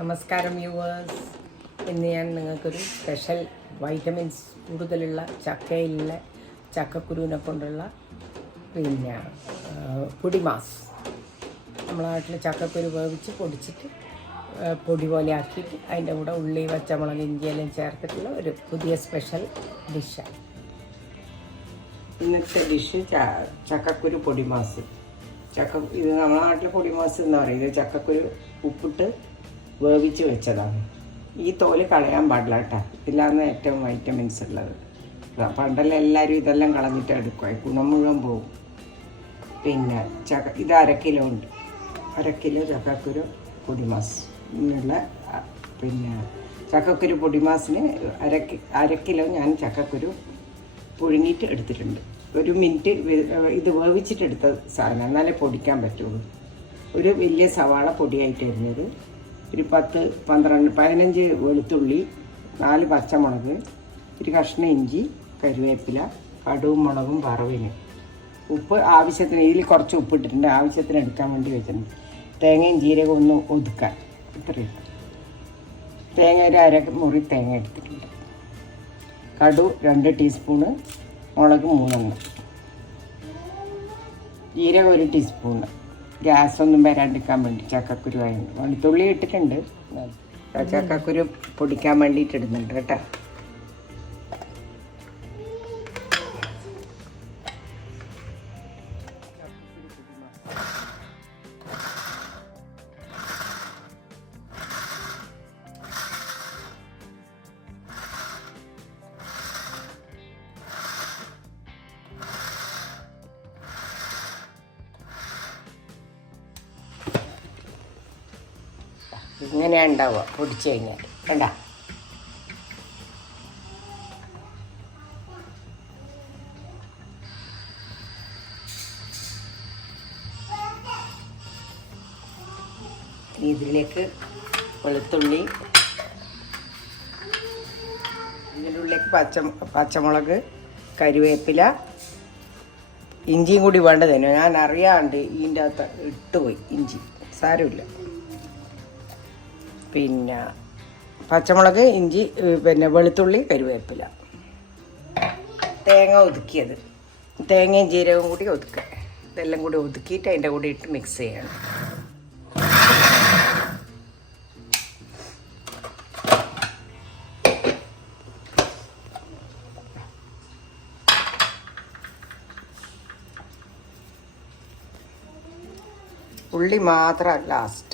നമസ്കാരം വ്യൂവേഴ്സ്. ഇന്ന് ഞാൻ നിങ്ങൾക്കൊരു സ്പെഷ്യൽ വൈറ്റമിൻസ് കൂടുതലുള്ള ചക്കയിലുള്ള ചക്കക്കുരുവിനെ കൊണ്ടുള്ള പൊടിമാസ്. നമ്മളെ നാട്ടിൽ ചക്കക്കുരു വേവിച്ച് പൊടിച്ചിട്ട് പൊടി പോലെ ആക്കിയിട്ട് അതിൻ്റെ കൂടെ ഉള്ളി, പച്ചമുളക്, ഇഞ്ചിയെല്ലാം ചേർത്തിട്ടുള്ള ഒരു പുതിയ സ്പെഷ്യൽ ഡിഷാണ് ഇന്നത്തെ ഡിഷ്. ചക്കക്കുരു പൊടിമാസ്. ഇത് നമ്മളെ നാട്ടിൽ പൊടിമാസ് എന്ന് പറയുന്നത് ചക്കക്കുരു ഉപ്പിട്ട് വേവിച്ച് വെച്ചതാണ്. ഈ തോല് കളയാൻ പാടില്ല കേട്ടോ. ഇതിലാണ് ഏറ്റവും വൈറ്റമിൻസ് ഉള്ളത്. പണ്ടെല്ലാം എല്ലാവരും ഇതെല്ലാം കളഞ്ഞിട്ട് എടുക്കുക, ഗുണം മുഴുവൻ പോകും. പിന്നെ ഇത് 1/2 കിലോ ഉണ്ട്. 1/2 കിലോ ചക്കക്കുരു പൊടിമാസ് എന്നുള്ള ചക്കക്കുരു പൊടിമാസിന് 1/2 കിലോ ഞാൻ ചക്കക്കുരു പുഴുങ്ങിയിട്ട് എടുത്തിട്ടുണ്ട്. 1 മിനിറ്റ് ഇത് വേവിച്ചിട്ടെടുത്ത സാധനം, എന്നാലേ പൊടിക്കാൻ പറ്റുള്ളൂ. ഒരു വലിയ സവാള പൊടിയായിട്ട് വരുന്നത്, ഒരു 10-15 വെളുത്തുള്ളി, 4 പച്ചമുളക്, ഒരു കഷ്ണം ഇഞ്ചി, കരുവേപ്പില, കടുവും മുളകും വറവിന്, ഉപ്പ് ആവശ്യത്തിന്. ഇതിൽ കുറച്ച് ഉപ്പിട്ടിട്ടുണ്ട്, ആവശ്യത്തിന് എടുക്കാൻ വേണ്ടി വെച്ചിട്ടുണ്ട്. തേങ്ങയും ജീരകം ഒന്ന് ഒതുക്കാൻ, ഇത്രയും. തേങ്ങ ഒരു 1/2 മുറി തേങ്ങ എടുത്തിട്ടുണ്ട്. കടു 2 ടീസ്പൂണ്, മുളക് 3, ജീരകം 1 ടീസ്പൂണ്. ഗ്യാസൊന്നും വരാണ്ടിരിക്കാൻ വേണ്ടി ചക്കക്കുരു ആയിരുന്നു. വെളുത്തുള്ളി ഇട്ടിട്ടുണ്ട്. ചക്കക്കുരു പൊടിക്കാൻ വേണ്ടിയിട്ട് ഇടുന്നുണ്ട് കേട്ടോ. ഇങ്ങനെയാണ് ഉണ്ടാവുക പൊടിച്ച് കഴിഞ്ഞാൽ. കണ്ട, ഇതിലേക്ക് വെളുത്തുള്ളി, ഇതിനുള്ളിലേക്ക് പച്ചമുളക്, കരുവേപ്പില, ഇഞ്ചിയും കൂടി വേണ്ടതന്നെ. ഞാൻ അറിയാണ്ട് ഇതിൻ്റെ അകത്ത് ഇട്ടുപോയി ഇഞ്ചി, സാരമില്ല. പിന്നെ പച്ചമുളക്, ഇഞ്ചി, വെളുത്തുള്ളി, കരുവേപ്പില, തേങ്ങ ഒതുക്കിയത്, തേങ്ങയും ജീരകവും കൂടി ഒതുക്കുക. ഇതെല്ലാം കൂടി ഒതുക്കിയിട്ട് അതിൻ്റെ കൂടെ ഇട്ട് മിക്സ് ചെയ്യണം. ഉള്ളി മാത്രം ലാസ്റ്റ്.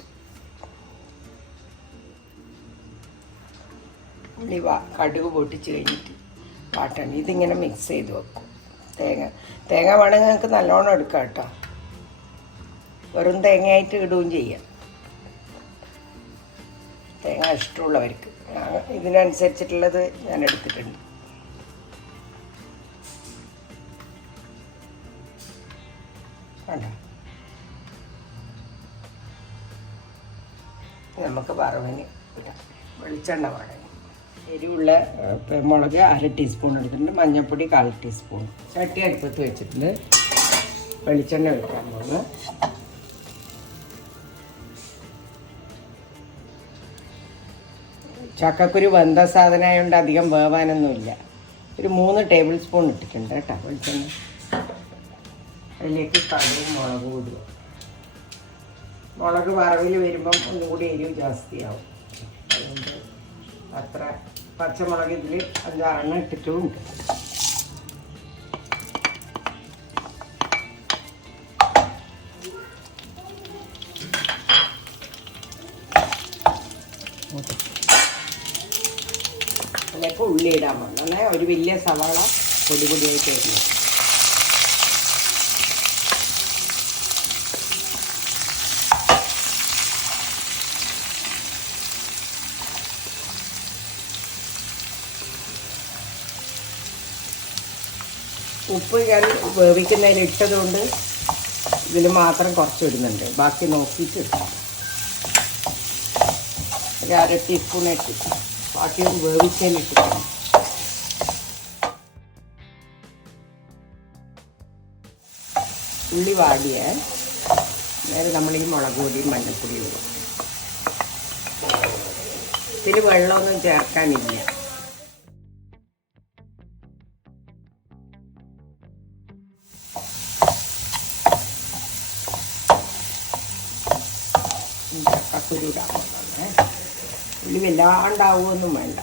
ഉള്ളി കടുക് പൊട്ടിച്ച് കഴിഞ്ഞിട്ട് വാട്ടണം. ഇതിങ്ങനെ മിക്സ് ചെയ്ത് വെക്കും. തേങ്ങ വേണമെങ്കിൽ നിങ്ങൾക്ക് നല്ലോണം എടുക്കാം കേട്ടോ. വെറും തേങ്ങയായിട്ട് ഇടുകയും ചെയ്യാം, തേങ്ങ ഇഷ്ടമുള്ളവർക്ക്. ഇതിനനുസരിച്ചിട്ടുള്ളത് ഞാൻ എടുത്തിട്ടുണ്ട്. വേണ്ട, നമുക്ക് വറവിന് ഇടാം. വെളിച്ചെണ്ണ വേണം. എരിവുള്ള മുളക് 1/2 ടീസ്പൂൺ എടുത്തിട്ടുണ്ട്. മഞ്ഞൾപ്പൊടി 1/4 ടീസ്പൂൺ. ചട്ടി അടുപ്പത്ത് വെച്ചിട്ടുണ്ട്. വെളിച്ചെണ്ണ ഒഴിക്കാൻ പോകുന്നു. ചക്കക്കുരു വെന്ത സാധനമായതുകൊണ്ട് അധികം വേവാനൊന്നുമില്ല. ഒരു 3 ടേബിൾ സ്പൂൺ ഇട്ടിട്ടുണ്ട് കേട്ടോ വെളിച്ചെണ്ണ. അതിലേക്ക് കടുകും മുളകും ഇടുക. മുളക് വറവിൽ വരുമ്പം ഒന്നുകൂടി എരിവ് ജാസ്തിയാവും. അതുകൊണ്ട് അത്ര പച്ചമുളക് ഇതിൽ 5-6 ഇട്ടിട്ടുമുണ്ട്. അതിലേക്ക് ഉള്ളി ഇടാൻ പോകുന്നു. അങ്ങനെ ഒരു വലിയ സവാള പൊടിയായിട്ട് വരുന്നു. ഉപ്പ് ഞാൻ വേവിക്കുന്നതിൽ ഇട്ടതുകൊണ്ട് ഇതിൽ മാത്രം കുറച്ച് ഇടുന്നുണ്ട്. ബാക്കി നോക്കിയിട്ട് ഇട്ടാം. ഒരു 1/2 ടീസ്പൂൺ ഇട്ട് ബാക്കി വേവിച്ചതിലിട്ടിട്ടാണ്. ഉള്ളി വാടിയാൽ നേരെ നമ്മൾ ഈ മുളക് പൊടിയും മഞ്ഞൾപ്പൊടിയും ഇടും. ഇതിൽ വെള്ളമൊന്നും ചേർക്കാനില്ല. ചക്കക്കുരു ഇടാൻ പോകുന്നേ. ഉള്ളി വല്ലാണ്ടാവുമൊന്നും വേണ്ട.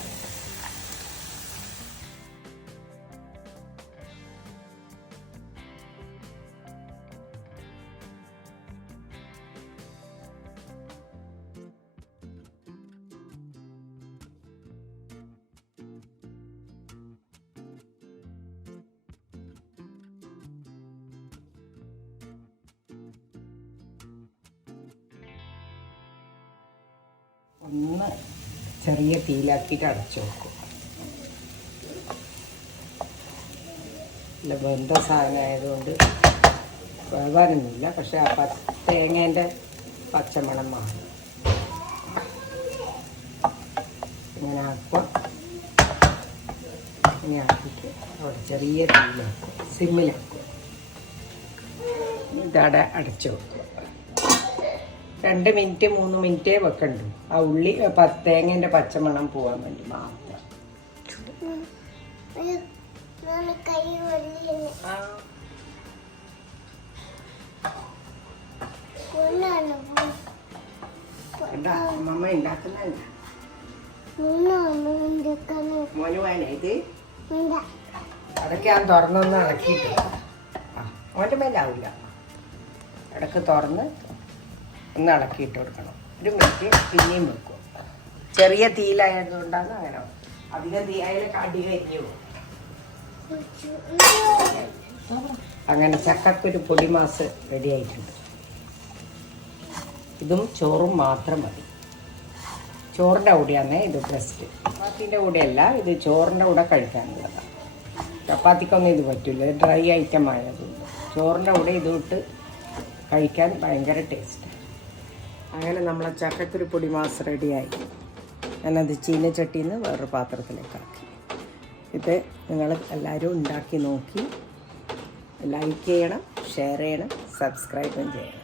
ഒന്ന് ചെറിയ തീയിലാക്കിയിട്ട് അടച്ചു വെക്കും. അല്ല വെന്ത സാധനമായതുകൊണ്ട് വേവാനൊന്നുമില്ല. പക്ഷെ ആ തേങ്ങേൻ്റെ പച്ചമണം മാറും. ഇങ്ങനെ ആക്കുക. ഇങ്ങനെ ആക്കിയിട്ട് അവിടെ ചെറിയ തീയിലാക്കും, സിമ്മിലാക്കും. ഇതവിടെ അടച്ചു വെക്കും. 2 മിനിറ്റ് 3 മിനിറ്റേ വെക്കണ്ടു. ആ ഉള്ളി തേങ്ങേൻ്റെ പച്ചമണം പോകാൻ വേണ്ടി മാത്രം. അമ്മ ഉണ്ടാക്കുന്നല്ല. മോന് വേണേ ഇത്? അതൊക്കെ ഞാൻ തുറന്നൊന്ന് ഇളക്കിയിട്ട് അവൻ്റെ മേലാവില്ല. ഇടയ്ക്ക് തുറന്ന് ഒന്ന് ഇളക്കിയിട്ട് കൊടുക്കണം. 1 മിനിറ്റ് പിന്നെയും വെക്കും. ചെറിയ തീയിലായതുകൊണ്ടാണ് അങ്ങനെ. അധികം തീയായാലും കടി കരിഞ്ഞു പോകും. അങ്ങനെ ചക്കക്കുരു പൊടിമാസ് റെഡി ആയിട്ടുണ്ട്. ഇതും ചോറും മാത്രം മതി. ചോറിൻ്റെ കൂടെയാണ് ഇത് ബെസ്റ്റ്. ചപ്പാത്തിൻ്റെ കൂടെയല്ല, ഇത് ചോറിൻ്റെ കൂടെ കഴിക്കാനുള്ളതാണ്. ചപ്പാത്തിക്കൊന്നും ഇത് പറ്റില്ല, ഡ്രൈ ഐറ്റം ആയതുകൊണ്ട്. ചോറിൻ്റെ കൂടെ ഇതിട്ട് കഴിക്കാൻ ഭയങ്കര ടേസ്റ്റ്. അങ്ങനെ നമ്മളെ ചക്കക്കുരു പൊടി മാസ് റെഡിയായി. ഞാനത് ചീനച്ചട്ടിയിൽ നിന്ന് വേറൊരു പാത്രത്തിലേക്കാക്കി. ഇത് നിങ്ങൾ എല്ലാവരും ഉണ്ടാക്കി നോക്കി ലൈക്ക് ചെയ്യണം, ഷെയർ ചെയ്യണം, സബ്സ്ക്രൈബും ചെയ്യണം.